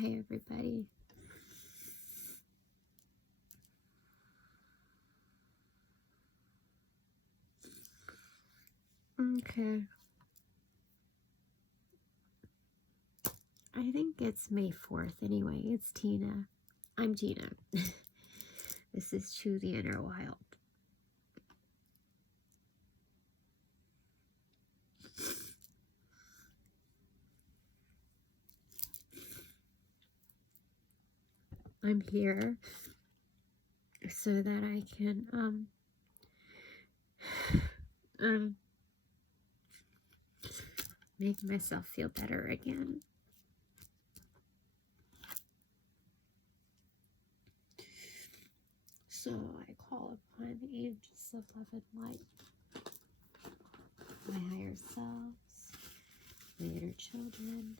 Hi, everybody. Okay. I think it's May 4th anyway. It's Tina. I'm Tina. This is 2TheInnerWild. I'm here so that I can make myself feel better again. So I call upon the angels of love and light, my higher selves, my inner children,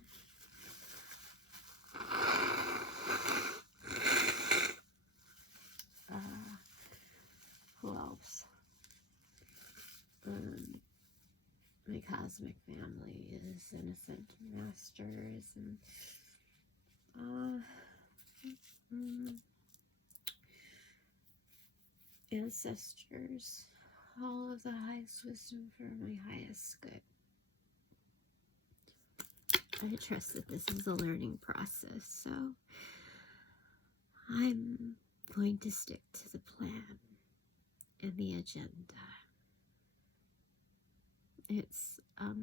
who else? My cosmic family is innocent masters and ancestors, all of the highest wisdom for my highest good. I trust that this is a learning process, so I'm going to stick to the plan and the agenda. It's, I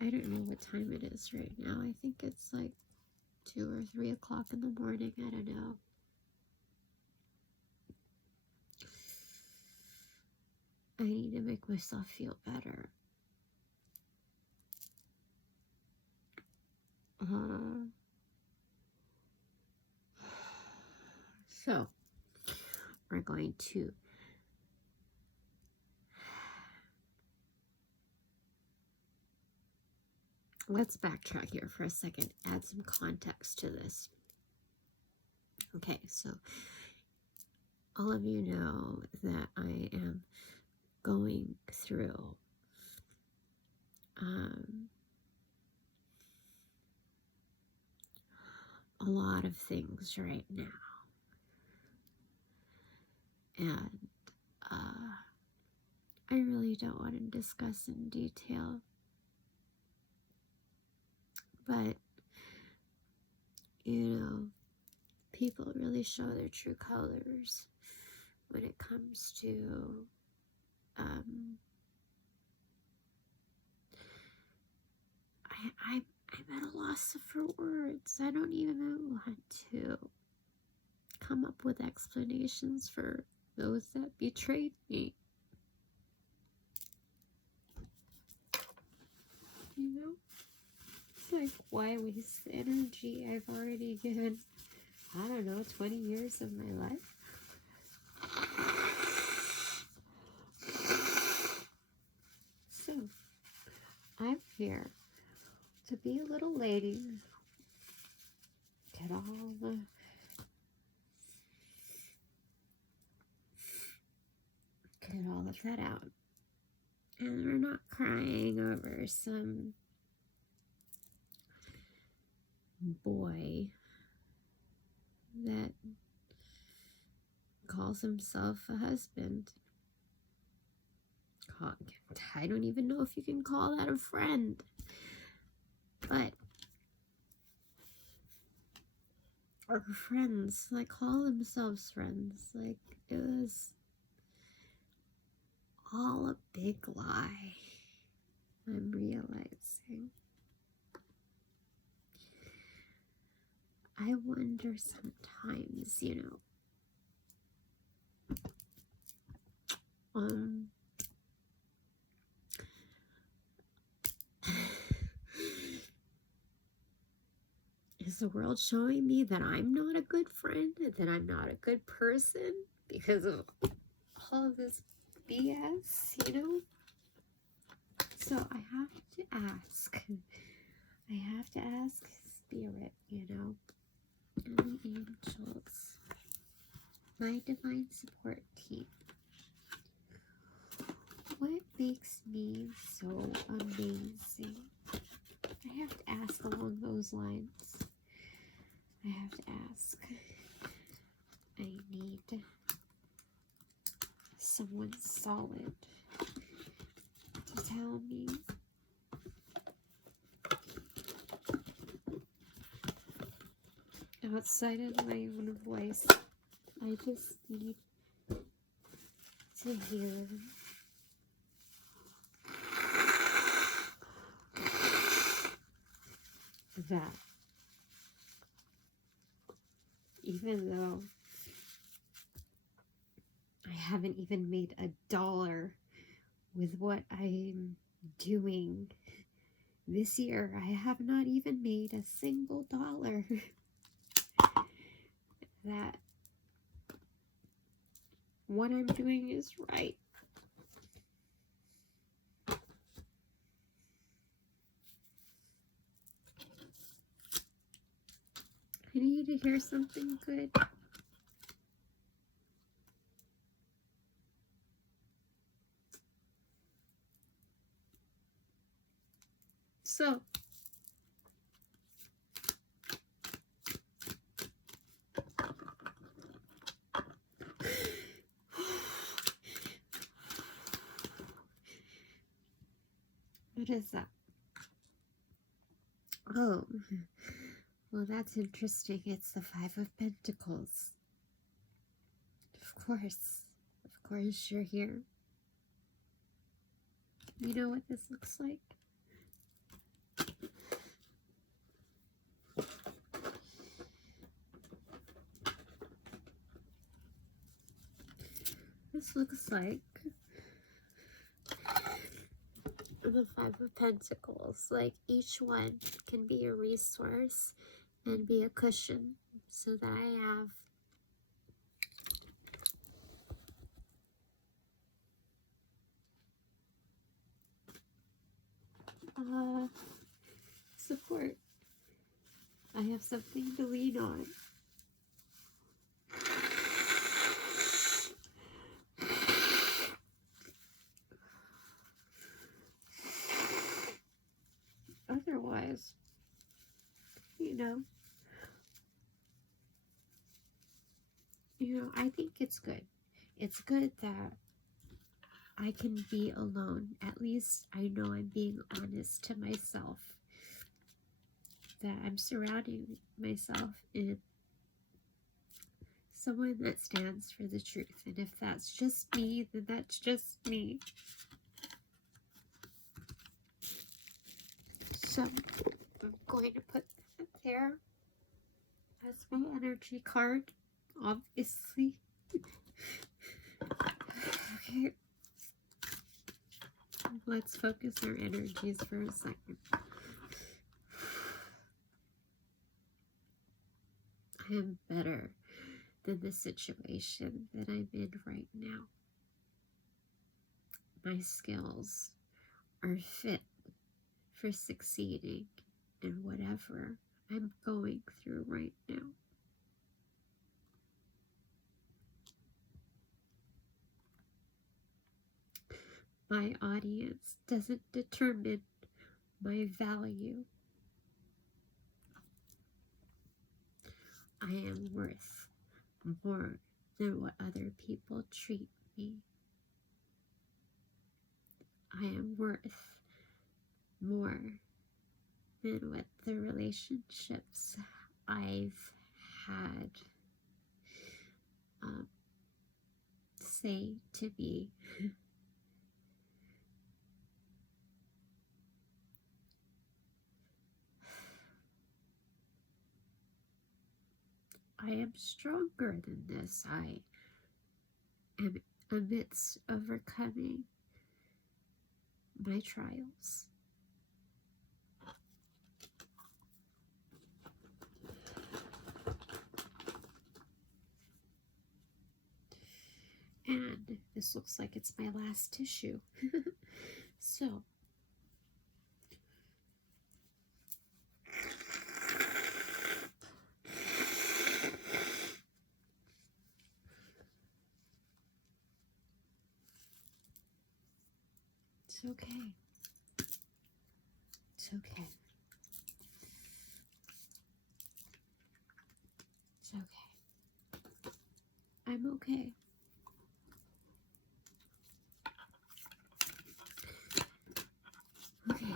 don't know what time it is right now. I think it's like 2 or 3 o'clock in the morning. I don't know. I need to make myself feel better. So, we're going to let's backtrack here for a second, add some context to this. Okay, so all of you know that I am going through a lot of things right now. And I really don't want to discuss in detail. But, you know, people really show their true colors when it comes to I'm at a loss for words. I don't even want to come up with explanations for those that betrayed me. You know? It's like, why waste the energy I've already given, I don't know, 20 years of my life? So, I'm here to be a little lady, get all of that out. And we're not crying over some boy that calls himself a husband. I don't even know if you can call that a friend. But our friends, like, call themselves friends. Like, it was all a big lie, I'm realizing. I wonder sometimes, you know, is the world showing me that I'm not a good friend, that I'm not a good person because of all of this BS, you know? So I have to ask. I have to ask Spirit, you know, and the angels, my divine support team. What makes me so amazing? I have to ask along those lines. I have to ask. I need someone solid to tell me. Outside of my own voice, I just need to hear that even though I haven't even made $1 with what I'm doing this year, I have not even made a single dollar, that what I'm doing is right. I need to hear something good. So, what is that? Oh, well, that's interesting. It's the Five of Pentacles. Of course you're here. You know what this looks like? This looks like the Five of Pentacles. Like each one can be a resource and be a cushion, so that I have support. I have something to lean on. Otherwise, I think it's good. It's good that I can be alone. At least I know I'm being honest to myself. That I'm surrounding myself in someone that stands for the truth. And if that's just me, then that's just me. So I'm going to put that there as my energy card, obviously. Okay. Let's focus our energies for a second. I am better than the situation that I'm in right now. My skills are fit for succeeding in whatever I'm going through right now. My audience doesn't determine my value. I am worth more than what other people treat me. I am worth more than what the relationships I've had say to me. I am stronger than this. I am amidst overcoming my trials. And this looks like it's my last tissue. So, it's okay. It's okay. It's okay. I'm okay. Okay.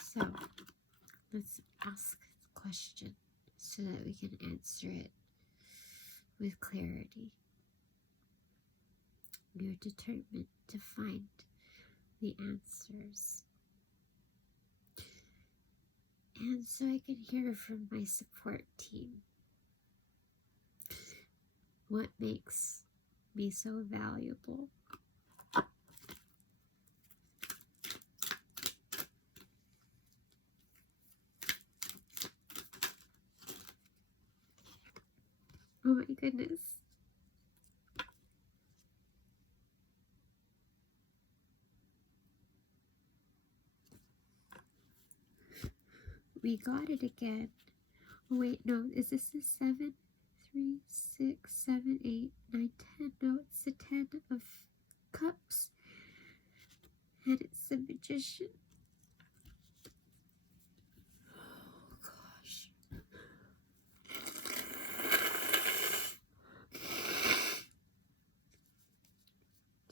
So, let's ask the question so that we can answer it with clarity. You're determined to find the answers. And so I can hear from my support team what makes me so valuable. Oh my goodness. We got it again. Oh wait, no, is this the 7? 3, 6, 7, 8, 9, 10. No, it's the 10 of cups. And it's the magician. Oh gosh.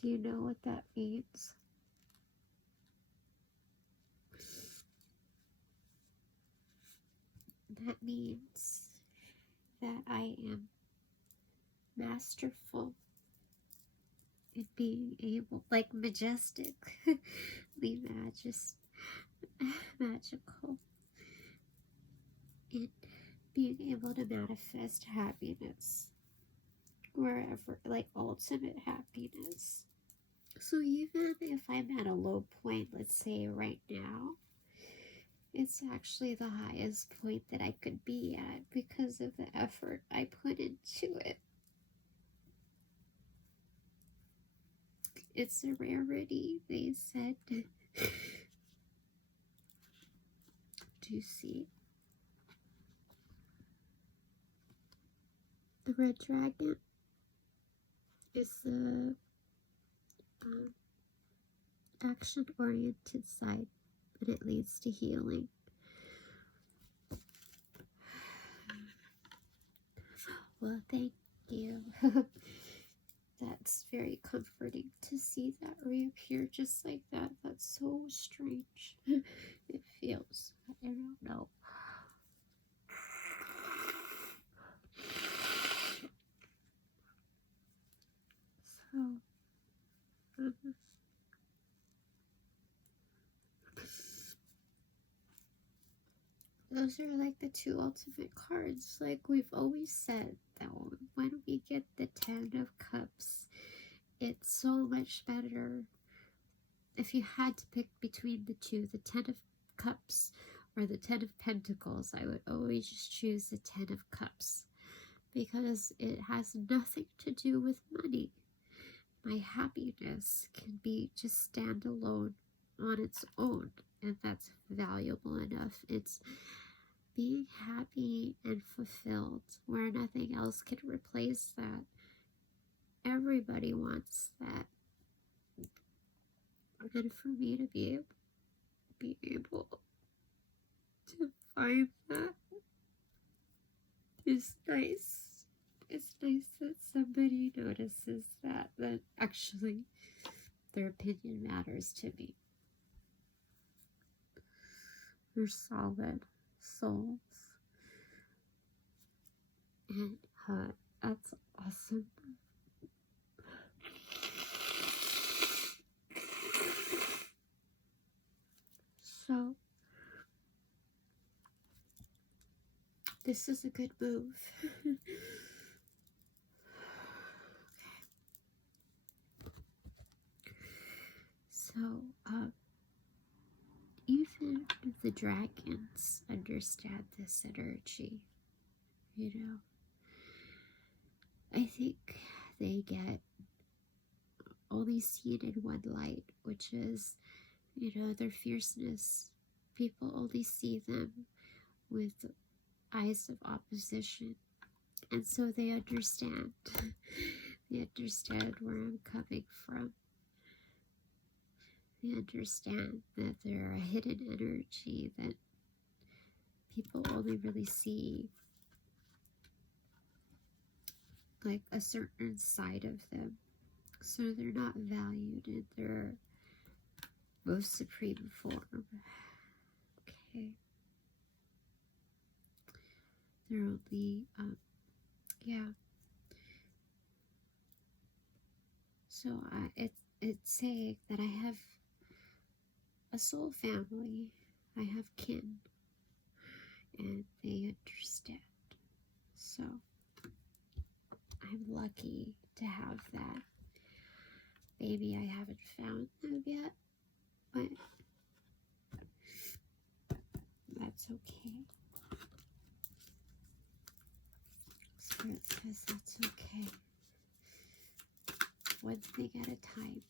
Do you know what that means? That means that I am masterful in being able, like majestic, be magical in being able to manifest happiness wherever, like ultimate happiness. So even if I'm at a low point, let's say right now, it's actually the highest point that I could be at because of the effort I put into it. It's a rarity, they said. Do you see? The red dragon is the action-oriented side, and it leads to healing. Well, thank you. That's very comforting to see that reappear just like that. That's so strange. It feels, I don't know. So, those are like the two ultimate cards. Like we've always said that when we get the 10 of Cups, it's so much better. If you had to pick between the two, the 10 of Cups or the 10 of Pentacles, I would always just choose the 10 of Cups because it has nothing to do with money. My happiness can be just stand alone on its own, and that's valuable enough. It's being happy and fulfilled where nothing else can replace that. Everybody wants that. And for me to be able to find that is nice. It's nice that somebody notices that actually their opinion matters to me. They're solid souls. And that's awesome. So, this is a good move. So, even the dragons understand this energy, you know. I think they get only seen in one light, which is, you know, their fierceness. People only see them with eyes of opposition. And so they understand. They understand where I'm coming from. They understand that they're a hidden energy that people only really see like a certain side of them. So they're not valued in their most supreme form. Okay. They're only, yeah. So it's saying that I have a soul family. I have kin. And they understand. So I'm lucky to have that. Maybe I haven't found them yet, but that's okay. Spirit says that's okay. One thing at a time.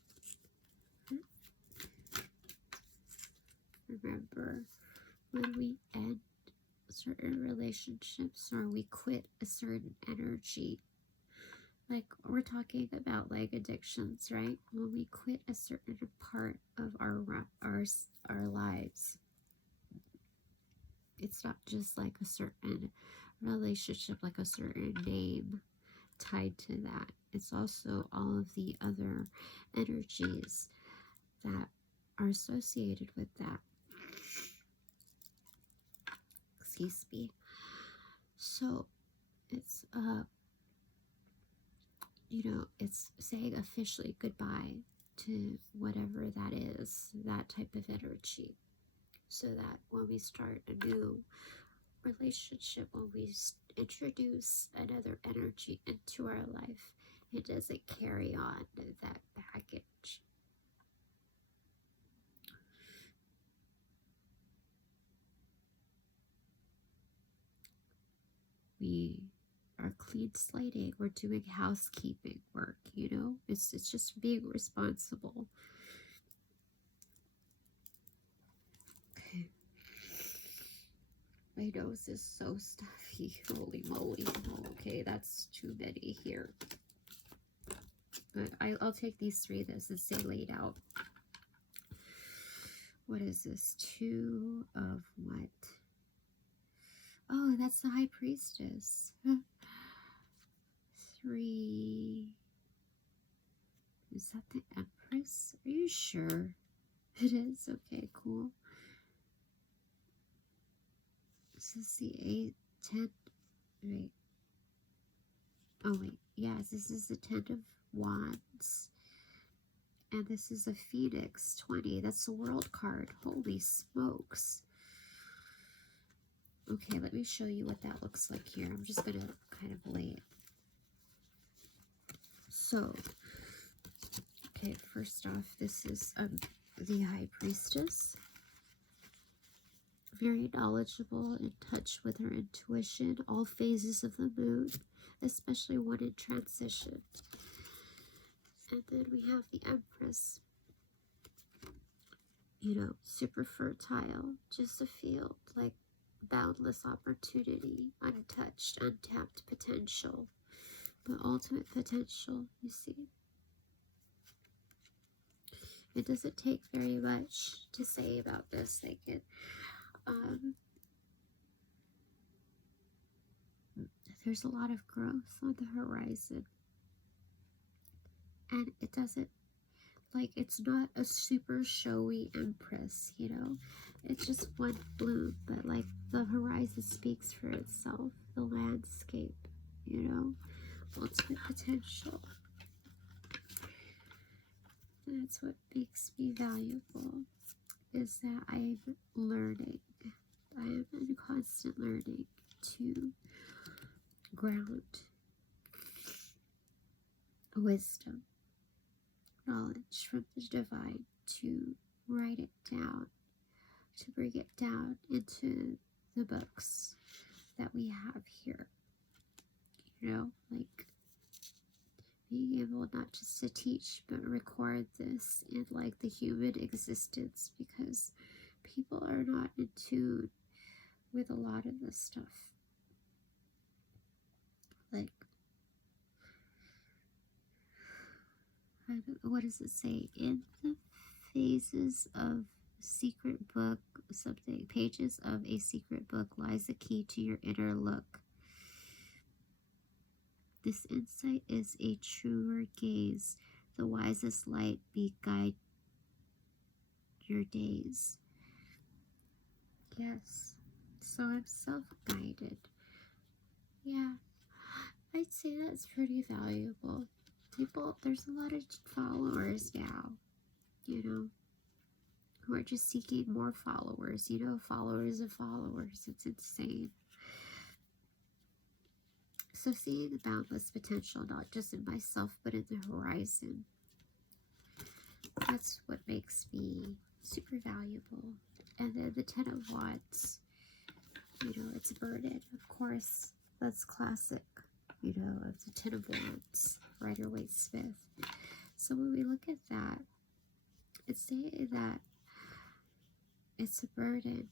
Remember, when we end certain relationships or we quit a certain energy, like we're talking about like addictions, right? When we quit a certain part of our lives, it's not just like a certain relationship, like a certain name tied to that. It's also all of the other energies that are associated with that. Excuse me. So it's it's saying officially goodbye to whatever that is, that type of energy, so that when we start a new relationship, when we introduce another energy into our life, it doesn't carry on that baggage. We are clean slating. We're doing housekeeping work, it's just being responsible. Okay. My nose is so stuffy. Holy moly. Okay, that's too many here. But I'll take these 3. This is say laid out. What is this? 2 of what? Oh, that's the High Priestess. 3. Is that the Empress? Are you sure? It is? Okay, cool. This is the 8, 10. Wait. Oh, wait. Yes, this is the 10 of Wands. And this is a Phoenix 20. That's the World card. Holy smokes. Okay, let me show you what that looks like here. I'm just going to kind of lay it. So, okay, first off, this is the High Priestess. Very knowledgeable, in touch with her intuition, all phases of the moon, especially one in transition. And then we have the Empress. Super fertile, just a field, like boundless opportunity, untouched, untapped potential, but ultimate potential, you see. It doesn't take very much to say about this. They can, there's a lot of growth on the horizon. And it doesn't, like, it's not a super showy Empress, It's just one bloom, but, like, the horizon speaks for itself. The landscape, ultimate potential. That's what makes me valuable, is that I'm learning. I am in constant learning to ground wisdom, knowledge from the divine, to write it down, to bring it down into the books that we have here. Like being able not just to teach, but record this in like the human existence, because people are not in tune with a lot of this stuff. Like, what does it say? In the phases of secret book, something, pages of a secret book lies the key to your inner look. This insight is a truer gaze. The wisest light be guide your days. Yes. So I'm self-guided. Yeah. I'd say that's pretty valuable. There's a lot of followers now, who are just seeking more followers, followers of followers. It's insane. So seeing the boundless potential, not just in myself, but in the horizon. That's what makes me super valuable. And then the 10 of Wands, it's burden. Of course, that's classic, of the 10 of Wands, Rider-Waite-Smith. So when we look at that, it's saying that it's a burden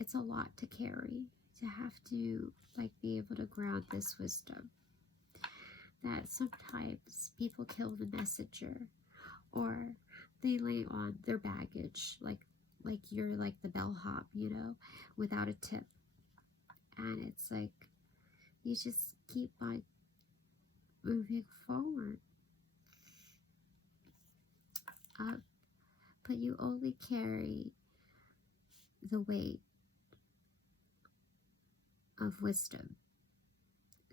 it's a lot to carry, to have to, be able to ground this wisdom. That sometimes people kill the messenger, or they lay on their baggage, like you're like the bellhop, without a tip. And it's like, you just keep on moving forward. But you only carry the weight of wisdom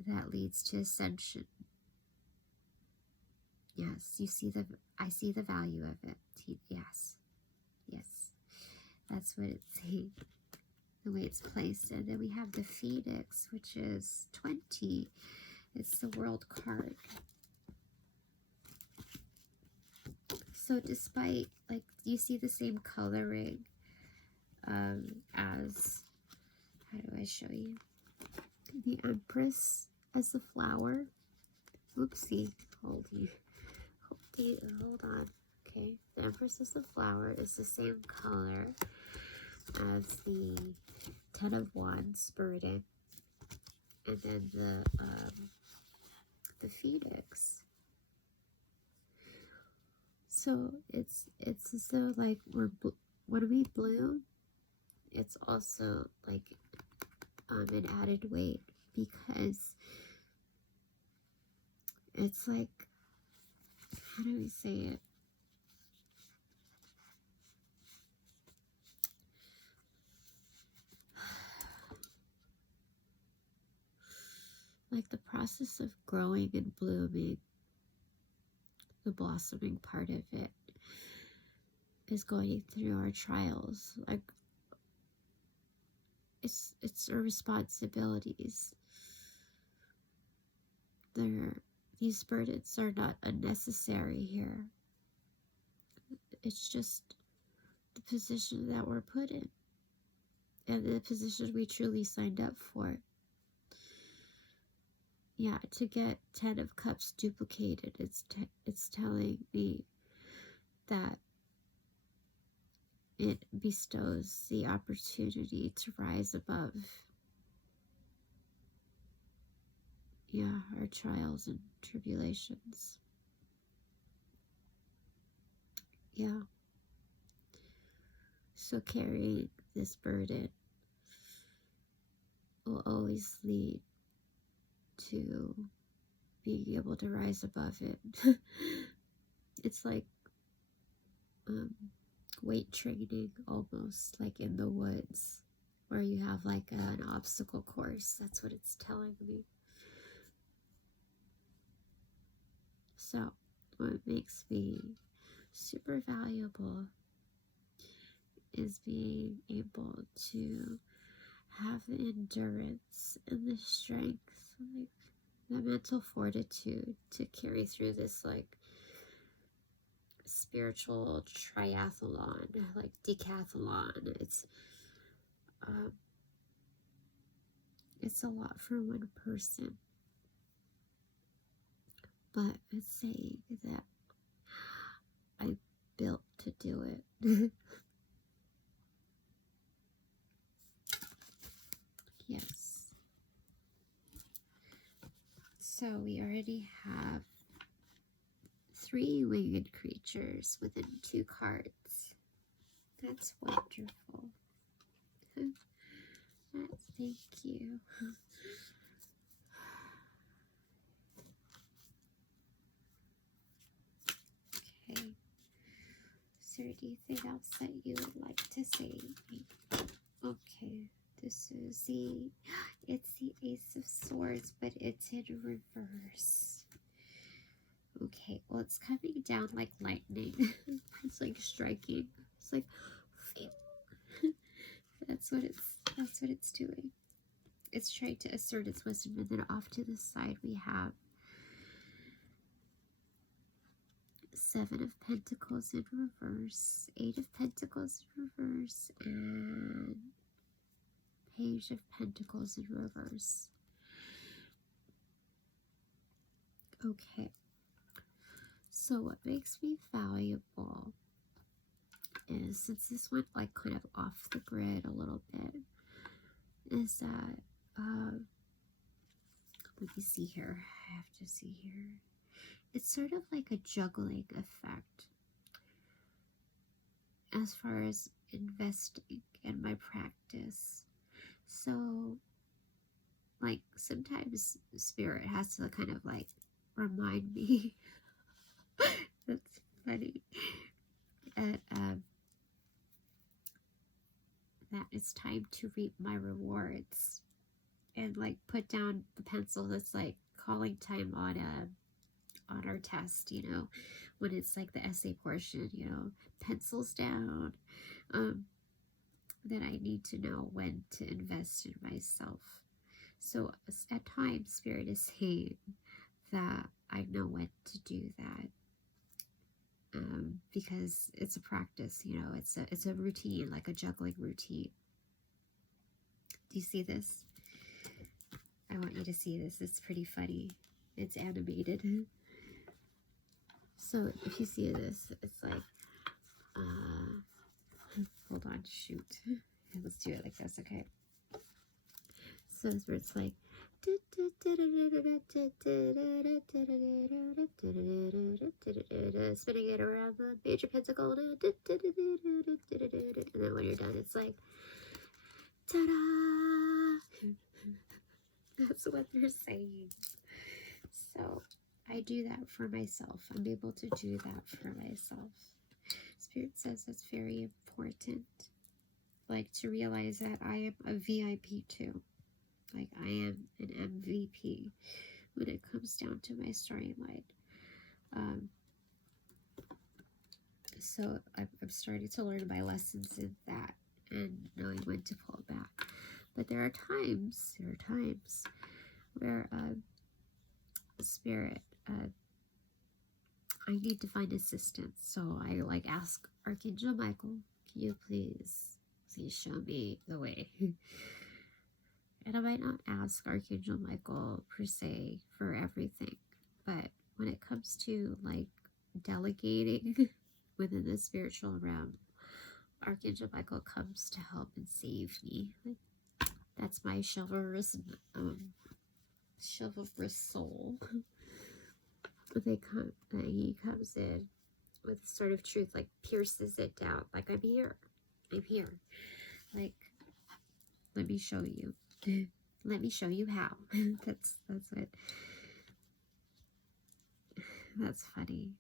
that leads to ascension. Yes, I see the value of it. Yes, that's what it's saying, the way it's placed. And then we have the Phoenix, which is 20. It's the World card. So despite, you see the same coloring as, how do I show you? The Empress as the flower. Oopsie, hold on. Okay, the Empress as the flower is the same color as the 10 of Wands, burden, and then the Phoenix. So it's as though when we bloom, it's also an added weight, because it's how do we say it? The process of growing and blooming, the blossoming part of it, is going through our trials. It's our responsibilities. These burdens are not unnecessary here. It's just the position that we're put in, and the position we truly signed up for. Yeah, to get 10 of Cups duplicated, it's telling me that it bestows the opportunity to rise above, our trials and tribulations. Yeah. So carrying this burden will always lead to being able to rise above it. It's like weight training, almost, in the woods, where you have an obstacle course. That's what it's telling me. So what makes me super valuable is being able to have the endurance and the strength, the mental fortitude to carry through this spiritual triathlon, decathlon. It's a lot for one person, but it's saying that I built to do it. Yes. So we already have 3 winged creatures within 2 cards. That's wonderful. Thank you. anything else that you would like to say to me? Okay, this is it's the Ace of Swords, but it's in reverse. Okay, well, it's coming down like lightning. It's like striking. It's like, that's what it's doing. It's trying to assert its wisdom. And then off to the side we have Seven of Pentacles in reverse, Eight of Pentacles in reverse, and Page of Pentacles in reverse. Okay, so what makes me valuable is, since this went like kind of off the grid a little bit, is that let me see here. I have to see here. It's sort of like a juggling effect as far as investing in my practice. So, like, sometimes Spirit has to kind of like remind me that's funny, that it's time to reap my rewards, and like put down the pencil. That's like calling time on our test, you know, when it's like the essay portion, you know, pencils down. That I need to know when to invest in myself. So at times Spirit is saying that I know when to do that, because it's a practice, you know, it's a routine, like a juggling routine. Do you see this? I want you to see this. It's pretty funny. It's animated. So if you see this, it's like, hold on, shoot. Let's do it like this, okay? So it's where it's like, spinning it around the major pentacle, and then when you're done, it's like, ta-da! That's what they're saying. So I do that for myself. I'm able to do that for myself. Spirit says it's very important, like, to realize that I am a VIP too. Like, I am an MVP when it comes down to my storyline. So I'm starting to learn my lessons in that and knowing when to pull back. But there are times where Spirit, I need to find assistance. So I like ask Archangel Michael, can you please show me the way? And I might not ask Archangel Michael per se for everything, but when it comes to like delegating within the spiritual realm, Archangel Michael comes to help and save me. Like, that's my chivalrous soul. He comes in with sort of truth, like pierces it down. Like, I'm here. Like, let me show you. Let me show you how. That's it. That's funny.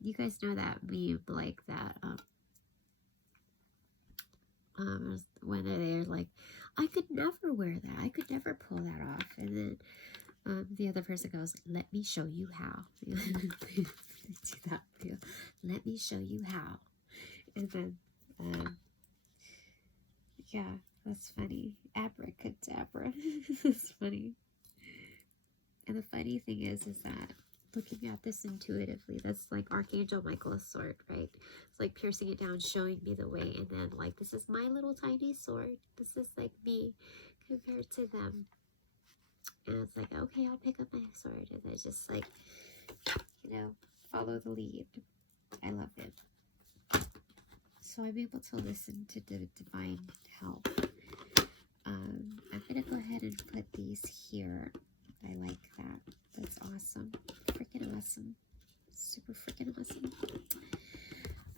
You guys know that meme, like that, when they're like, I could never wear that. I could never pull that off. And then the other person goes, let me show you how. They do that. Let me show you how. And then, yeah, that's funny. Abracadabra. It's funny. And the funny thing is that looking at this intuitively, that's like Archangel Michael's sword, right? It's like piercing it down, showing me the way, and then like, this is my little tiny sword. This is like me compared to them. And it's like, okay, I'll pick up my sword, and I just like, you know, follow the lead. I love it. So I'm able to listen to the divine help. I'm gonna go ahead and put these here. I like that. That's awesome. Freaking awesome. Super freaking awesome.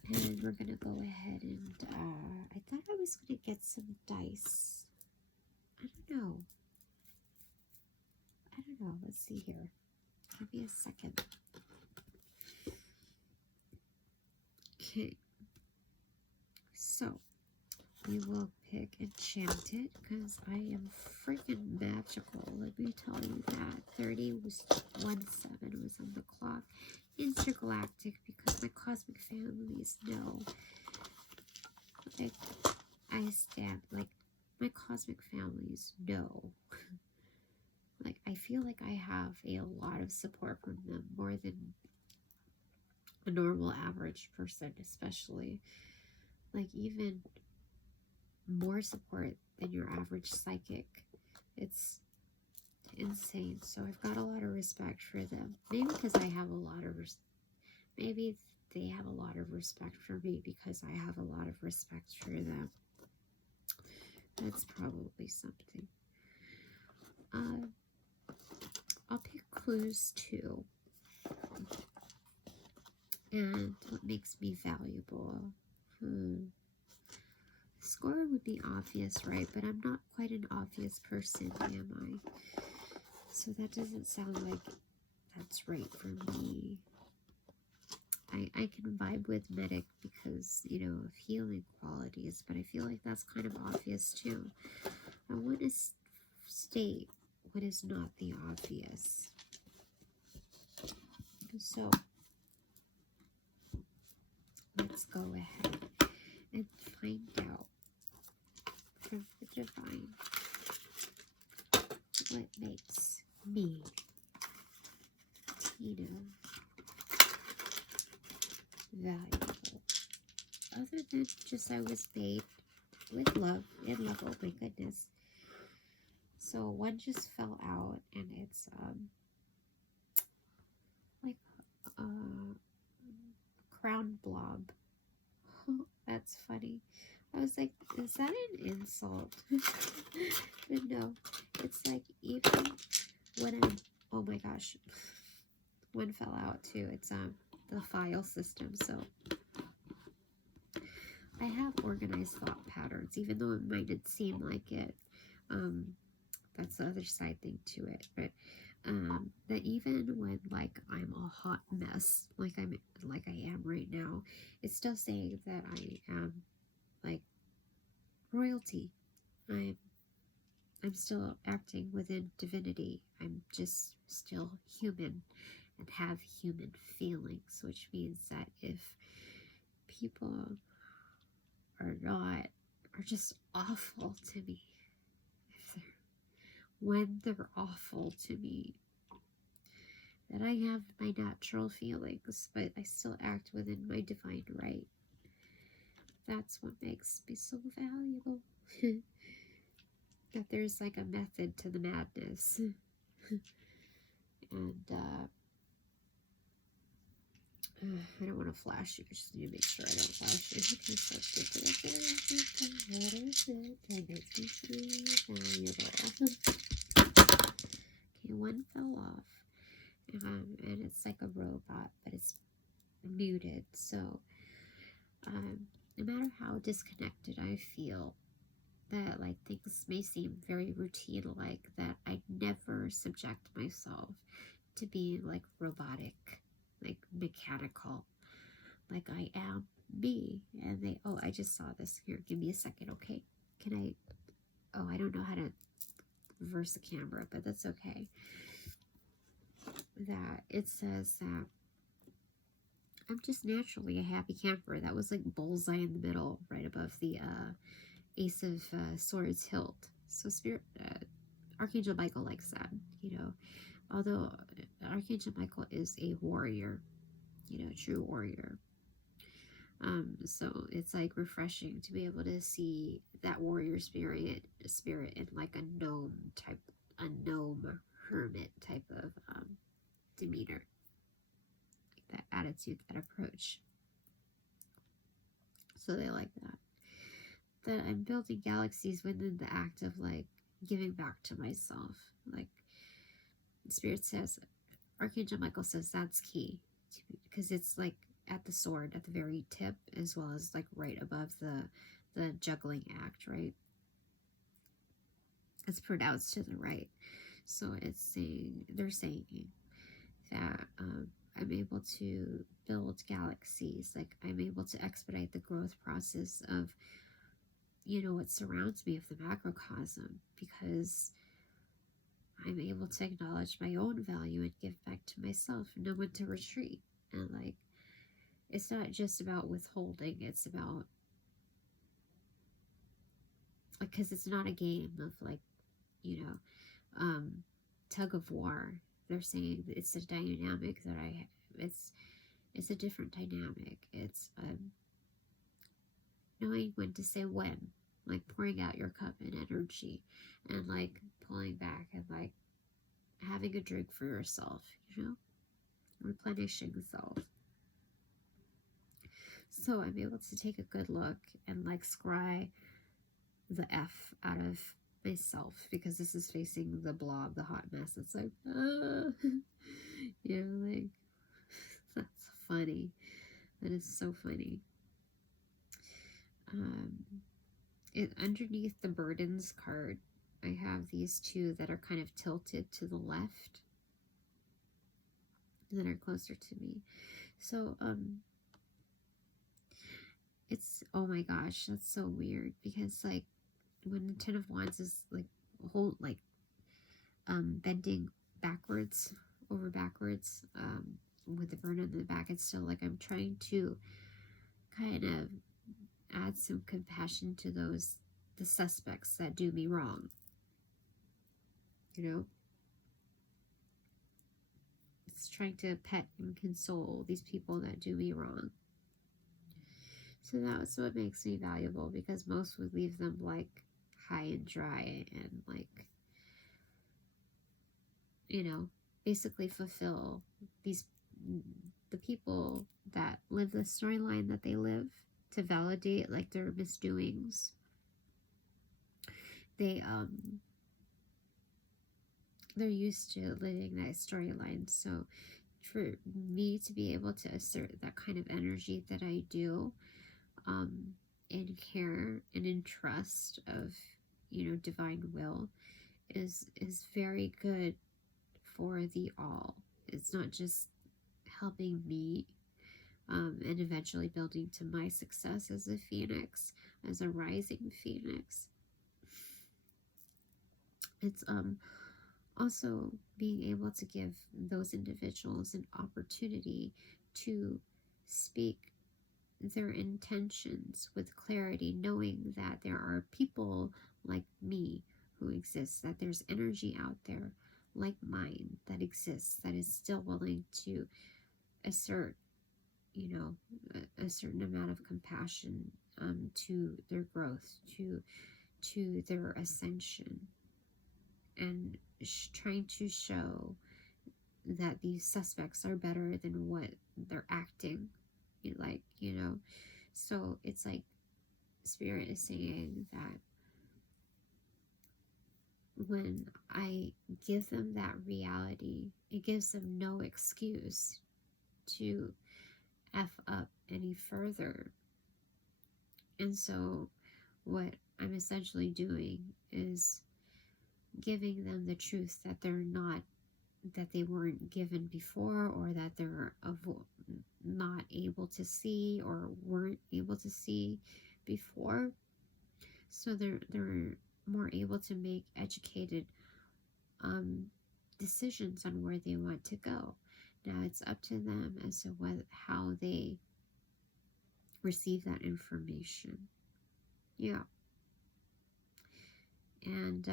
And we're gonna go ahead and I thought I was gonna get some dice. I don't know. Let's see here. Give me a second. Okay. So we will pick Enchanted because I am freaking magical. Let me tell you that. 30 was 17 was on the clock. Intergalactic because my cosmic families know. Like, I stand, like, my cosmic families know. Like, I feel like I have a lot of support from them, more than a normal average person, especially. Like, even more support than your average psychic. It's insane. So I've got a lot of respect for them. Maybe because I have a lot of maybe they have a lot of respect for me because I have a lot of respect for them. That's probably something. I'll pick clues too. And what makes me valuable? Score would be obvious, right? But I'm not quite an obvious person, am I? So that doesn't sound like that's right for me. I can vibe with medic because, you know, of healing qualities, but I feel like that's kind of obvious too. I want to state what is not the obvious. So let's go ahead and find out from the divine what makes me, Tina, valuable. Other than just I was made with love and love, oh my goodness. So one just fell out and it's like a crown blob. That's funny. I was like, is that an insult? But no, it's like even when I'm, oh my gosh, one fell out too. It's the file system. So I have organized thought patterns, even though it might not seem like it. That's the other side thing to it. But that even when like I'm a hot mess, like I am right now, it's still saying that I am like royalty. I'm still acting within divinity. I'm just still human and have human feelings, which means that if people are just awful to me, when they're awful to me, that I have my natural feelings, but I still act within my divine right. That's what makes me so valuable. That there's like a method to the madness. And I don't want to flash you. I just need to make sure I don't flash you. Okay, so what is it that makes me so valuable? Okay, one fell off. And it's like a robot, but it's muted. So no matter how disconnected I feel, that like things may seem very routine like, that I never subject myself to being like robotic, like mechanical. Like I am me. And they, oh, I just saw this. Here, give me a second, okay? Can I, oh, I don't know how to reverse the camera, but that's okay. That it says that I'm just naturally a happy camper. That was like bullseye in the middle, right above the Ace of Swords hilt. So Spirit, Archangel Michael likes that, you know. Although Archangel Michael is a warrior, you know, true warrior. So it's like refreshing to be able to see that warrior spirit in like a gnome hermit type of demeanor, like that attitude, that approach. So they like that. That I'm building galaxies within the act of like giving back to myself. Like Spirit says, Archangel Michael says that's key, because it's like at the sword, at the very tip, as well as like right above the juggling act, right? It's pronounced to the right. So it's saying, they're saying that I'm able to build galaxies. Like, I'm able to expedite the growth process of, you know, what surrounds me, of the macrocosm, because I'm able to acknowledge my own value and give back to myself and know when to retreat. And like, it's not just about withholding, it's about, like, because it's not a game of, like, you know, tug of war. They're saying that it's a dynamic that it's a different dynamic. It's knowing when to say when, like pouring out your cup and energy, and like pulling back, and like having a drink for yourself, you know, replenishing self. So I'm able to take a good look and like scry the F out of myself, because this is facing the blob, the hot mess. It's like, you know, like, that's funny. That is so funny. Underneath the burdens card, I have these two that are kind of tilted to the left, that are closer to me. So, it's, oh my gosh, that's so weird, because like when the Ten of Wands is like whole, like bending backwards, over backwards, with the burden in the back, it's still like I'm trying to kind of add some compassion to the suspects that do me wrong, you know. It's trying to pet and console these people that do me wrong. So that's what makes me valuable, because most would leave them like high and dry, and like, you know, basically fulfill the people that live the storyline that they live, to validate like their misdoings. They're used to living that storyline. So for me to be able to assert that kind of energy that I do, in care and in trust of, you know, divine will, is very good for the all. It's not just helping me, and eventually building to my success as a phoenix, as a rising phoenix. It's also being able to give those individuals an opportunity to speak their intentions with clarity, knowing that there are people like me who exist, that there's energy out there like mine that exists, that is still willing to assert, you know, a certain amount of compassion, to their growth, to their ascension, and trying to show that these suspects are better than what they're acting like, you know. So it's like Spirit is saying that when I give them that reality, it gives them no excuse to F up any further. And so what I'm essentially doing is giving them the truth that they're not, that they weren't given before, or that they're not able to see, or weren't able to see before. So they're more able to make educated decisions on where they want to go. Now it's up to them as to how they receive that information. Yeah. And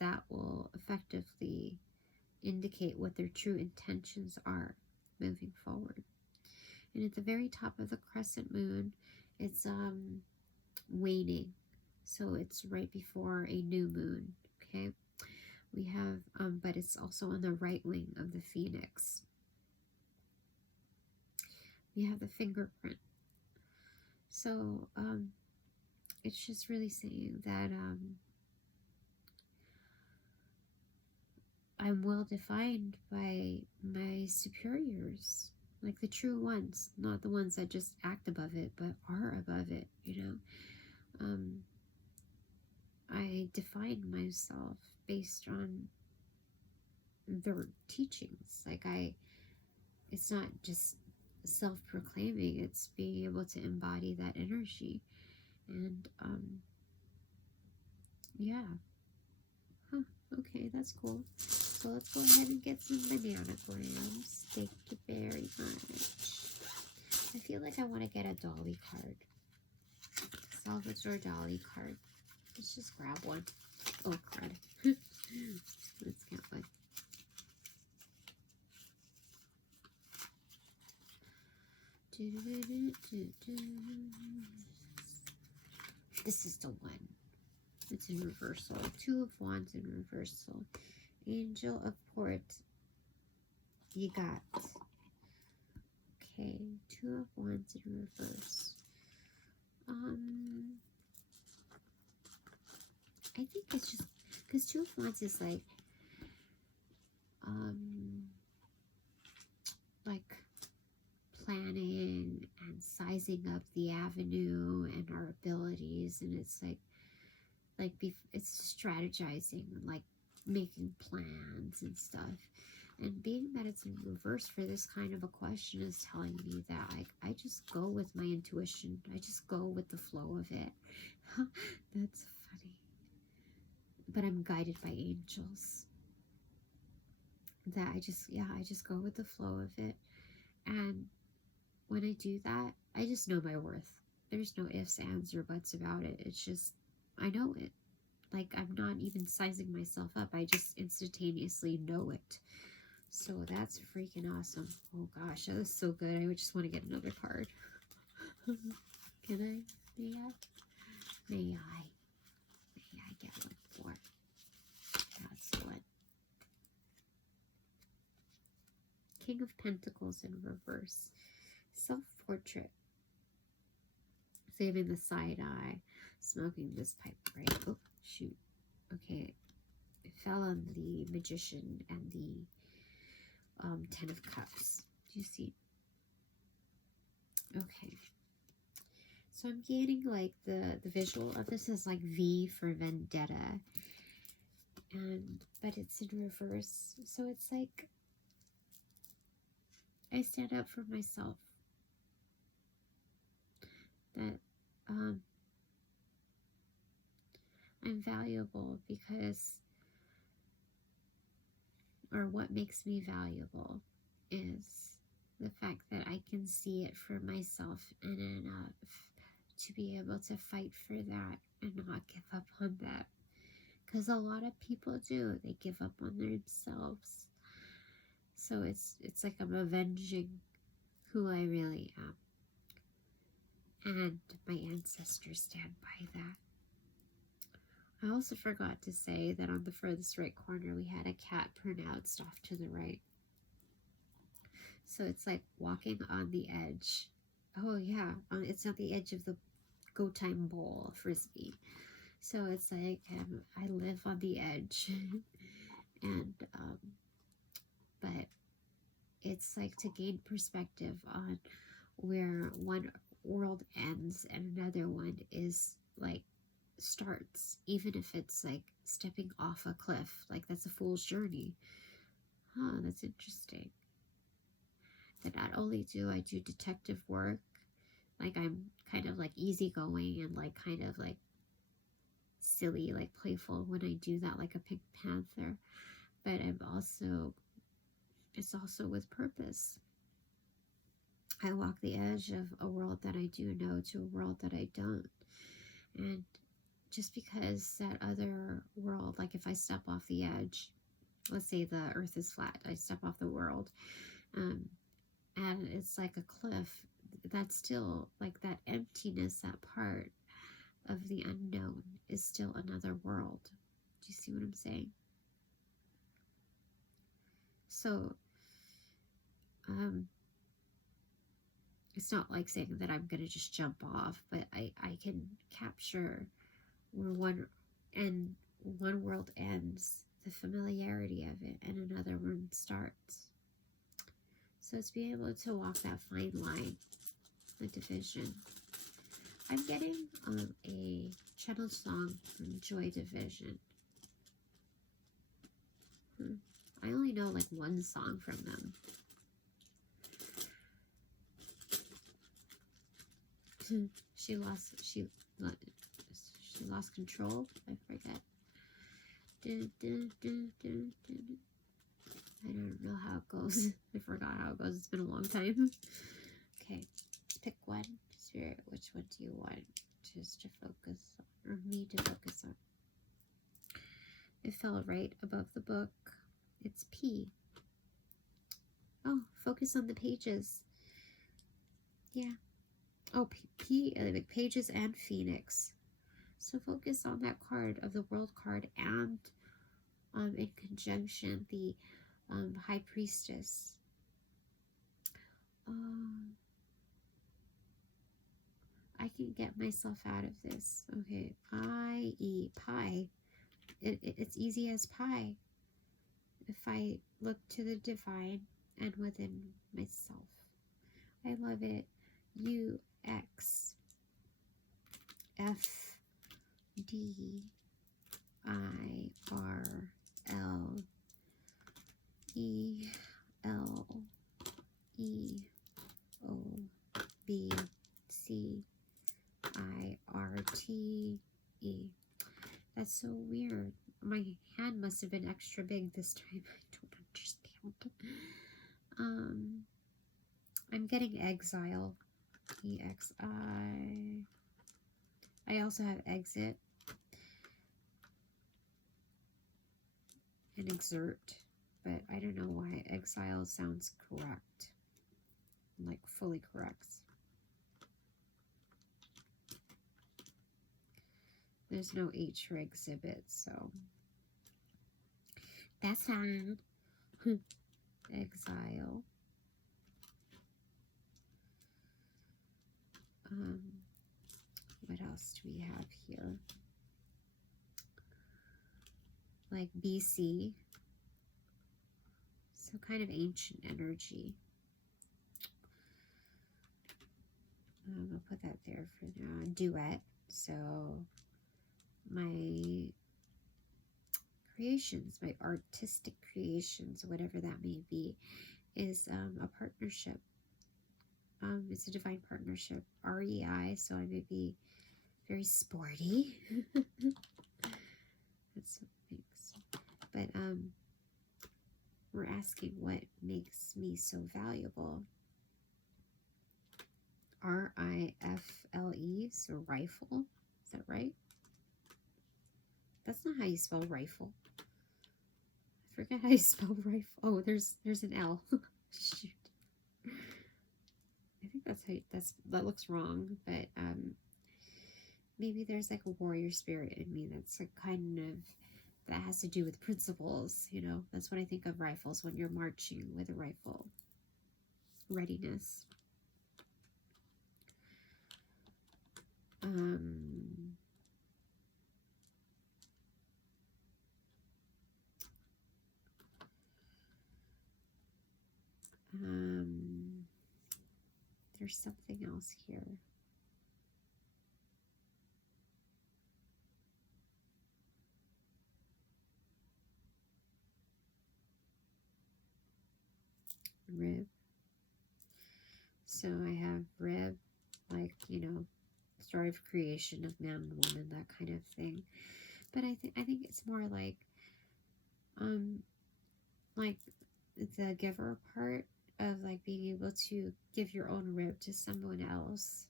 that will effectively indicate what their true intentions are moving forward. And at the very top of the crescent moon, it's waning. So it's right before a new moon, okay? We have, but it's also on the right wing of the phoenix. We have the fingerprint. So it's just really saying that I'm well defined by my superiors, like the true ones, not the ones that just act above it, but are above it, you know. I define myself based on their teachings. Like it's not just self-proclaiming, it's being able to embody that energy. And yeah. Huh, okay, that's cool. So let's go ahead and get some banana grams. Thank you very much. I feel like I want to get a Dolly card. Salvador Dolly card. Let's just grab one. Oh, crud. Let's get one. This is the one. It's in reversal. Two of Wands in reversal. Angel of Port. You got. Okay. Two of Wands in reverse. I think it's just because Two of Wands is like planning and sizing up the avenue and our abilities, and it's it's strategizing and like making plans and stuff. And being that it's in reverse for this kind of a question is telling me that I just go with my intuition. I just go with the flow of it. That's funny. But I'm guided by angels. That I just go with the flow of it. And when I do that, I just know my worth. There's no ifs, ands, or buts about it. It's just, I know it. Like, I'm not even sizing myself up. I just instantaneously know it. So that's freaking awesome. Oh gosh, that is so good. I would just want to get another card. Can I? May I? May I? May I get one more? That's one. King of Pentacles in reverse. Self-portrait. Saving the side eye. Smoking this pipe, right? Oh, shoot. Okay. It fell on the Magician and the Ten of Cups. Do you see? Okay. So I'm getting like the visual of this is like V for vendetta. But it's in reverse. So it's like I stand up for myself. That I'm valuable because, or what makes me valuable is the fact that I can see it for myself and enough to be able to fight for that and not give up on that. Because a lot of people do. They give up on themselves. So it's like I'm avenging who I really am. And my ancestors stand by that. I also forgot to say that on the furthest right corner we had a cat pronounced off to the right. So it's like walking on the edge. Oh yeah, it's on the edge of the Go Time Bowl frisbee. So it's like I live on the edge. And but it's like to gain perspective on where one world ends and another one is like starts, even if it's like stepping off a cliff. Like that's a fool's journey. Huh, that's interesting. That not only do I do detective work, like I'm kind of like easygoing and like kind of like silly, like playful when I do that, like a Pink Panther, but it's also with purpose. I walk the edge of a world that I do know to a world that I don't. And just because that other world, like if I step off the edge, let's say the earth is flat, I step off the world, and it's like a cliff, that's still like that emptiness, that part of the unknown is still another world. Do you see what I'm saying? So, it's not like saying that I'm going to just jump off, but I can capture where one world ends, the familiarity of it, and another one starts. So it's being able to walk that fine line, the division. I'm getting a channeled song from Joy Division. I only know like one song from them. she lost control. I forget. I don't know how it goes. I forgot how it goes. It's been a long time. Okay, pick one. Spirit, which one do you want just to focus on, or me to focus on? It fell right above the book. It's P. Oh, focus on the pages. Yeah. Oh, P like pages and Phoenix. So focus on that card of the World card, and in conjunction the High Priestess. I can get myself out of this. Okay, pie. It's easy as pie. If I look to the divine and within myself. I love it. U-X FDIRLEOBCIRTE. That's so weird. My hand must have been extra big this time. I don't understand. I'm getting exile. EXI. I also have exit and exert, but I don't know why exile sounds correct, like fully correct. There's no H for exhibit, so that's fine. Exile. What else do we have here? Like BC. So kind of ancient energy. I'll put that there for now. Duet. So my creations, my artistic creations, whatever that may be, is a partnership. It's a divine partnership. REI, so I may be very sporty. That's what makes. But we're asking what makes me so valuable. RIFLE, so rifle. Is that right? That's not how you spell rifle. I forget how you spell rifle. Oh, there's an L. Shoot. I think that's how that looks wrong, but maybe there's like a warrior spirit in me that's like kind of that has to do with principles, you know. That's what I think of rifles when you're marching with a rifle. Readiness. There's something else here. Rib. So I have rib, like, you know, story of creation of man and woman, that kind of thing. But I think it's more like the giver part of like being able to give your own rib to someone else,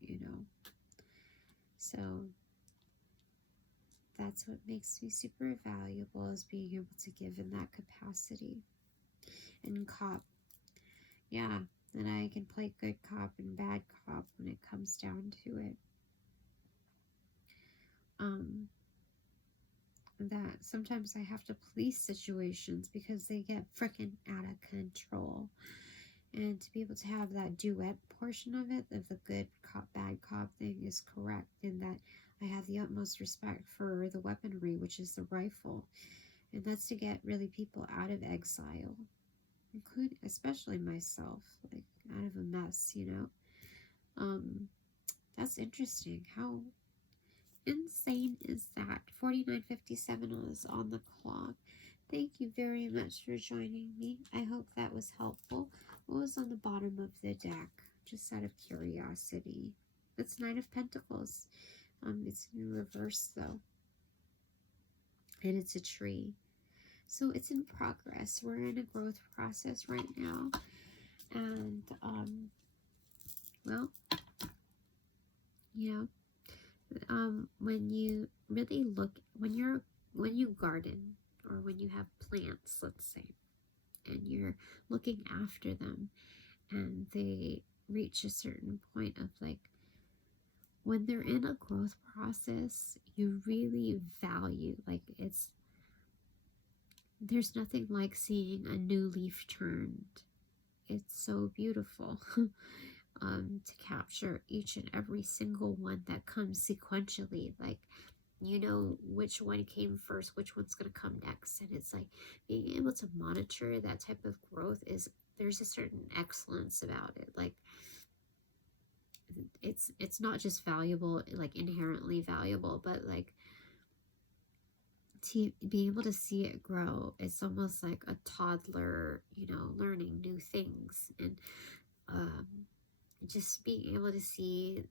you know. So that's what makes me super valuable, is being able to give in that capacity. And cop, yeah, that I can play good cop and bad cop when it comes down to it. That sometimes I have to police situations because they get freaking out of control. And to be able to have that duet portion of it, of the good cop, bad cop thing, is correct, in that I have the utmost respect for the weaponry, which is the rifle. And that's to get really people out of exile, including, especially myself, like out of a mess, you know. That's interesting. How insane is that? 49:57 is on the clock. Thank you very much for joining me. I hope that was helpful. What was on the bottom of the deck? Just out of curiosity. It's Nine of Pentacles. It's in reverse though. And it's a tree. So it's in progress. We're in a growth process right now. And, well, you know, when you really look, when you garden, or when you have plants, let's say, and you're looking after them, and they reach a certain point of like, when they're in a growth process, you really value, like, there's nothing like seeing a new leaf turned. It's so beautiful. To capture each and every single one that comes sequentially, like, you know which one came first, which one's going to come next. And it's like being able to monitor that type of growth there's a certain excellence about it. Like, it's not just valuable, like inherently valuable, but like to be able to see it grow, it's almost like a toddler, you know, learning new things. And just being able to see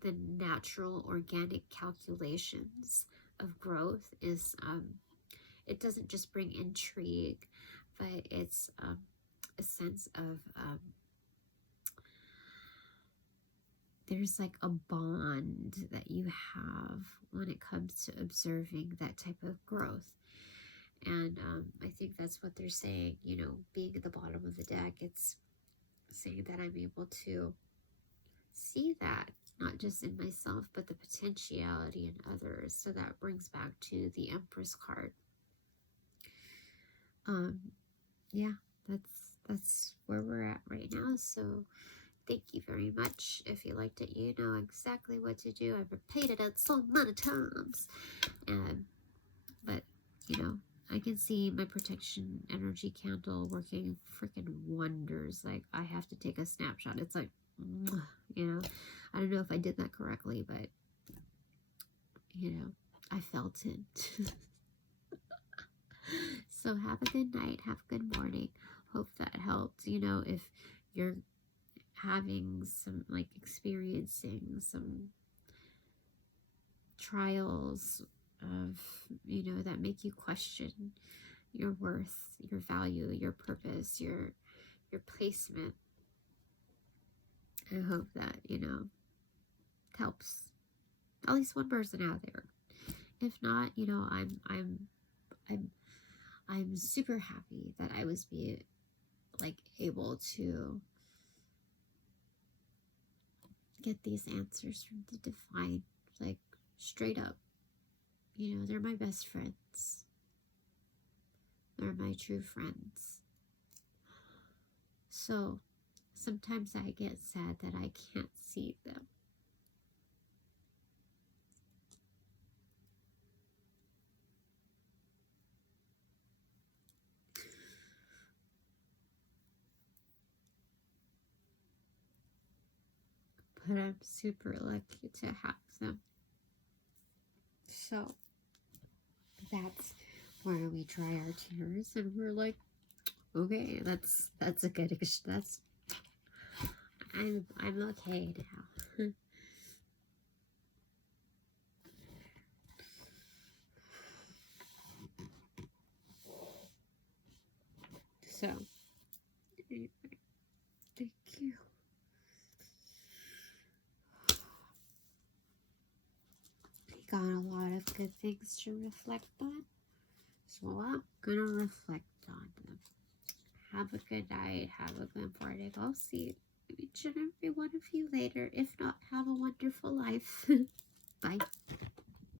the natural organic calculations of growth is, it doesn't just bring intrigue, but it's a sense of, there's like a bond that you have when it comes to observing that type of growth. And I think that's what they're saying, you know, being at the bottom of the deck, it's saying that I'm able to see that, not just in myself, but the potentiality in others. So that brings back to the Empress card. Yeah, that's where we're at right now. So thank you very much. If you liked it, you know exactly what to do. I've repeated it so many times. But, you know, I can see my protection energy candle working freaking wonders. Like, I have to take a snapshot. It's like, you know, I don't know if I did that correctly, but, you know, I felt it. So have a good night. Have a good morning. Hope that helped. You know, if you're having some, like, experiencing some trials of, you know, that make you question your worth, your value, your purpose, your placement, I hope that, you know, helps at least one person out there. If not, you know, I'm super happy that I was able to get these answers from the divine, like, straight up. You know, they're my best friends. They're my true friends. So sometimes I get sad that I can't see them. But I'm super lucky to have them. So that's where we dry our tears, and we're like, okay, that's a good, that's, I'm okay now. So anyway, thank you. We got a lot of good things to reflect on, so I'm gonna reflect on them. Have a good night. Have a good morning. I'll see each and every one of you later. If not, have a wonderful life. Bye.